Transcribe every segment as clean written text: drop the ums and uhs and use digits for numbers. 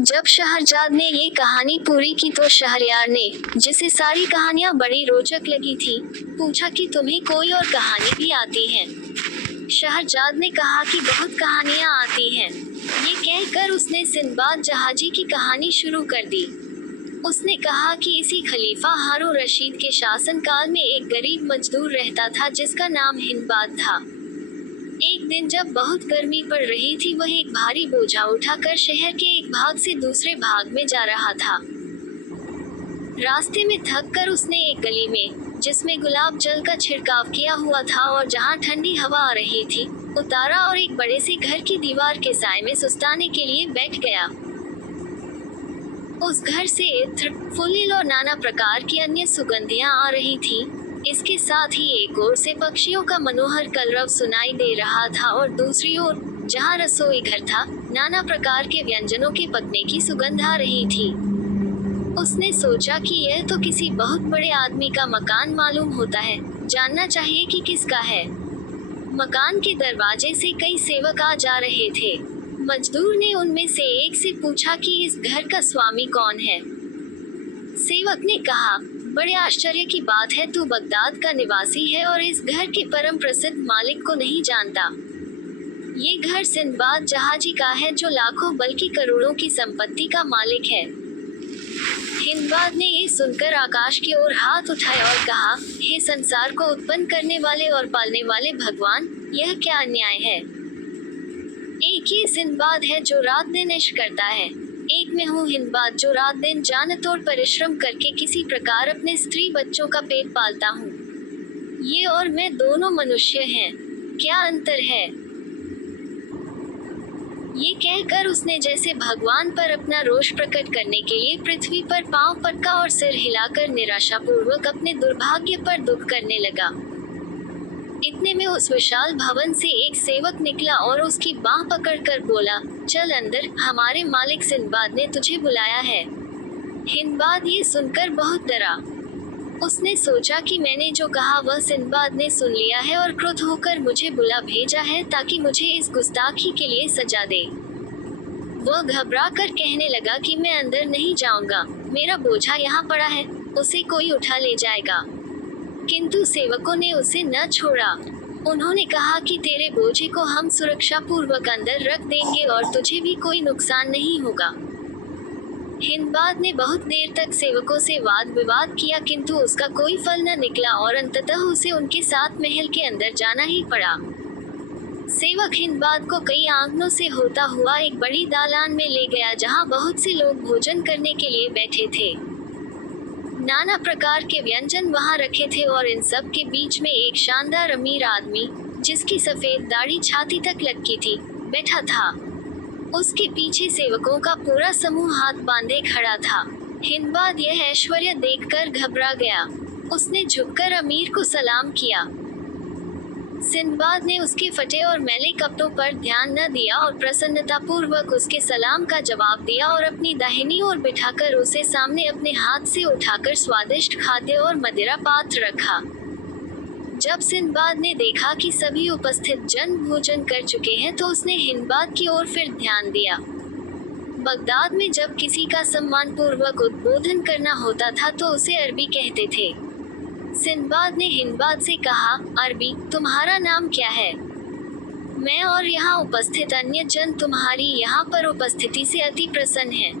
जब शहरजाद ने ये कहानी पूरी की तो शहरयार ने, जिसे सारी कहानियां बड़ी रोचक लगी थी, पूछा कि तुम्हें कोई और कहानी भी आती है। शहरजाद ने कहा कि बहुत कहानियां आती हैं। ये कहकर उसने सिंदबाद जहाजी की कहानी शुरू कर दी। उसने कहा कि इसी खलीफा हारून रशीद के शासनकाल में एक गरीब मजदूर रहता था जिसका नाम हिंदबाद था। एक दिन जब बहुत गर्मी पड़ रही थी, वह एक भारी बोझा उठाकर शहर के एक भाग से दूसरे भाग में जा रहा था। रास्ते में थक कर उसने एक गली में, जिसमें गुलाब जल का छिड़काव किया हुआ था और जहां ठंडी हवा आ रही थी, उतारा और एक बड़े से घर की दीवार के साए में सुस्ताने के लिए बैठ गया। उस घर से इत्र, फुलील और नाना प्रकार की अन्य सुगंधियां आ रही थी। इसके साथ ही एक ओर से पक्षियों का मनोहर कलरव सुनाई दे रहा था और दूसरी ओर, जहां रसोई घर था, नाना प्रकार के व्यंजनों के पकने की सुगंध आ रही थी। उसने सोचा कि यह तो किसी बहुत बड़े आदमी का मकान मालूम होता है, जानना चाहिए कि किसका है। मकान के दरवाजे से कई सेवक आ जा रहे थे। मजदूर ने उनमें से एक से पूछा कि इस घर का स्वामी कौन है। सेवक ने कहा, बड़े आश्चर्य की बात है, तू बगदाद का निवासी है और इस घर के परम प्रसिद्ध मालिक को नहीं जानता। ये घर सिंदबाद जहाजी का है, जो लाखों बल्कि करोड़ों की संपत्ति का मालिक है। हिंदबाद ने ये सुनकर आकाश की ओर हाथ उठाए और कहा, हे संसार को उत्पन्न करने वाले और पालने वाले भगवान, यह क्या अन्याय है। एक ये सिंदबाद है जो रात दिन इश्क करता है, एक मैं हूँ हिंदबाद जो रात दिन जानतोड़ परिश्रम करके किसी प्रकार अपने स्त्री बच्चों का पेट पालता हूँ। ये और मैं दोनों मनुष्य हैं, क्या अंतर है। ये कहकर उसने जैसे भगवान पर अपना रोष प्रकट करने के लिए पृथ्वी पर पांव पटका और सिर हिलाकर निराशापूर्वक अपने दुर्भाग्य पर दुख करने लगा। इतने में उस विशाल भवन से एक सेवक निकला और उसकी बांह पकड़कर बोला, चल अंदर, हमारे मालिक सिंदबाद ने तुझे बुलाया है। हिंदबाद ये सुनकर बहुत डरा। उसने सोचा कि मैंने जो कहा वह सिंदबाद ने सुन लिया है और क्रुद्ध होकर मुझे बुला भेजा है ताकि मुझे इस गुस्ताखी के लिए सजा दे। वह घबरा कर कहने लगा कि मैं अंदर नहीं जाऊंगा, मेरा बोझा यहाँ पड़ा है, उसे कोई उठा ले जाएगा। किंतु सेवकों ने उसे न छोड़ा। उन्होंने कहा कि तेरे बोझे को हम सुरक्षा पूर्वक अंदर रख देंगे और तुझे भी कोई नुकसान नहीं होगा। हिंदबाद ने बहुत देर तक सेवकों से वाद विवाद किया, किंतु उसका कोई फल न निकला और अंततः उसे उनके साथ महल के अंदर जाना ही पड़ा। सेवक हिंदबाद को कई आंगनों से होता हुआ एक बड़ी दालान में ले गया, जहां बहुत से लोग भोजन करने के लिए बैठे थे। नाना प्रकार के व्यंजन वहां रखे थे और इन सब के बीच में एक शानदार अमीर आदमी, जिसकी सफेद दाढ़ी छाती तक लटकी थी, बैठा था। उसके पीछे सेवकों का पूरा समूह हाथ बांधे खड़ा था। हिंदबाद यह ऐश्वर्य देखकर घबरा गया। उसने झुककर अमीर को सलाम किया। सिंदबाद ने उसके फटे और मैले कपड़ों पर ध्यान न दिया और प्रसन्नतापूर्वक उसके सलाम का जवाब दिया और अपनी दाहिनी ओर बिठाकर उसे सामने अपने हाथ से उठाकर स्वादिष्ट खाद्य और मदिरा पात्र रखा। जब सिंदबाद ने देखा कि सभी उपस्थित जन भोजन कर चुके हैं तो उसने हिंदबाद की ओर फिर ध्यान दिया। बगदाद में जब किसी का सम्मानपूर्वक उद्बोधन करना होता था तो उसे अरबी कहते थे। सिंदबाद ने हिंदबाद से कहा, अरबी, तुम्हारा नाम क्या है? मैं और यहाँ उपस्थित अन्य जन तुम्हारी यहाँ पर उपस्थिति से अति प्रसन्न हैं।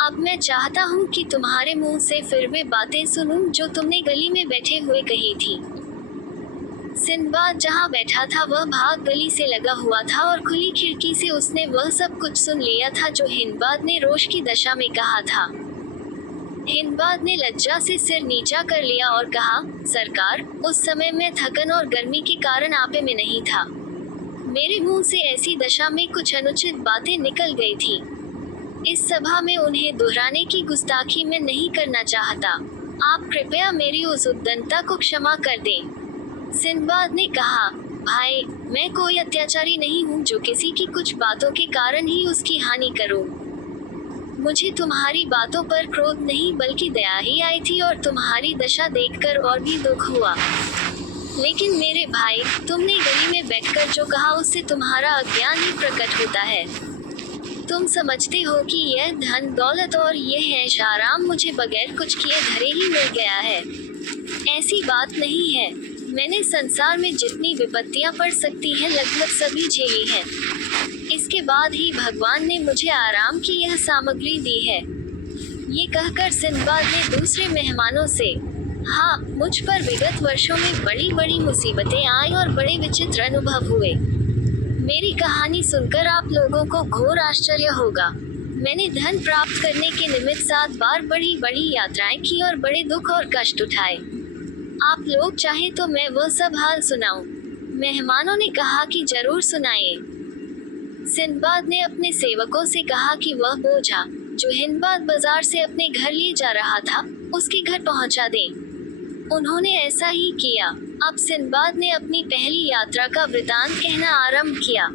अब मैं चाहता हूँ कि तुम्हारे मुंह से फिर वे बातें सुनूं जो तुमने गली में बैठे हुए कही थी। सिंदबाद जहाँ बैठा था वह भाग गली से लगा हुआ था और खुली खिड़की से उसने वह सब कुछ सुन लिया था जो हिंदबाद ने रोष की दशा में कहा था। हिंदबाद ने लज्जा से सिर नीचा कर लिया और कहा, सरकार, उस समय मैं थकन और गर्मी के कारण आपे में नहीं था। मेरे मुंह से ऐसी दशा में कुछ अनुचित बातें निकल गई थी। इस सभा में उन्हें दोहराने की गुस्ताखी मैं नहीं करना चाहता। आप कृपया मेरी उस उद्दंडता को क्षमा कर दें। सिंदबाद ने कहा, भाई, मैं कोई अत्याचारी नहीं हूँ जो किसी की कुछ बातों के कारण ही उसकी हानि करूँ। मुझे तुम्हारी बातों पर क्रोध नहीं बल्कि दया ही आई थी और तुम्हारी दशा देखकर और भी दुख हुआ। लेकिन मेरे भाई, तुमने गली में बैठकर जो कहा उससे तुम्हारा अज्ञान ही प्रकट होता है। तुम समझते हो कि यह धन दौलत और यह ऐश आराम मुझे बगैर कुछ किए धरे ही मिल गया है। ऐसी बात नहीं है। मैंने संसार में जितनी विपत्तियां पड़ सकती हैं लगभग सभी झेली हैं। इसके बाद ही भगवान ने मुझे आराम की यह सामग्री दी है। ये कहकर सिंदबाद ने दूसरे मेहमानों से, हाँ, मुझ पर विगत वर्षों में बड़ी बड़ी मुसीबतें आई और बड़े विचित्र अनुभव हुए। मेरी कहानी सुनकर आप लोगों को घोर आश्चर्य होगा। मैंने धन प्राप्त करने के निमित्त 7 बार बड़ी बड़ी यात्राएं की और बड़े दुख और कष्ट उठाए। आप लोग चाहे तो मैं वह सब हाल सुनाऊं। मेहमानों ने कहा कि जरूर सुनाइए। सिंदबाद ने अपने सेवकों से कहा कि वह बोझा जो हिंदबाद बाजार से अपने घर ले जा रहा था, उसके घर पहुंचा दें। उन्होंने ऐसा ही किया। अब सिंदबाद ने अपनी पहली यात्रा का वृतांत कहना आरंभ किया।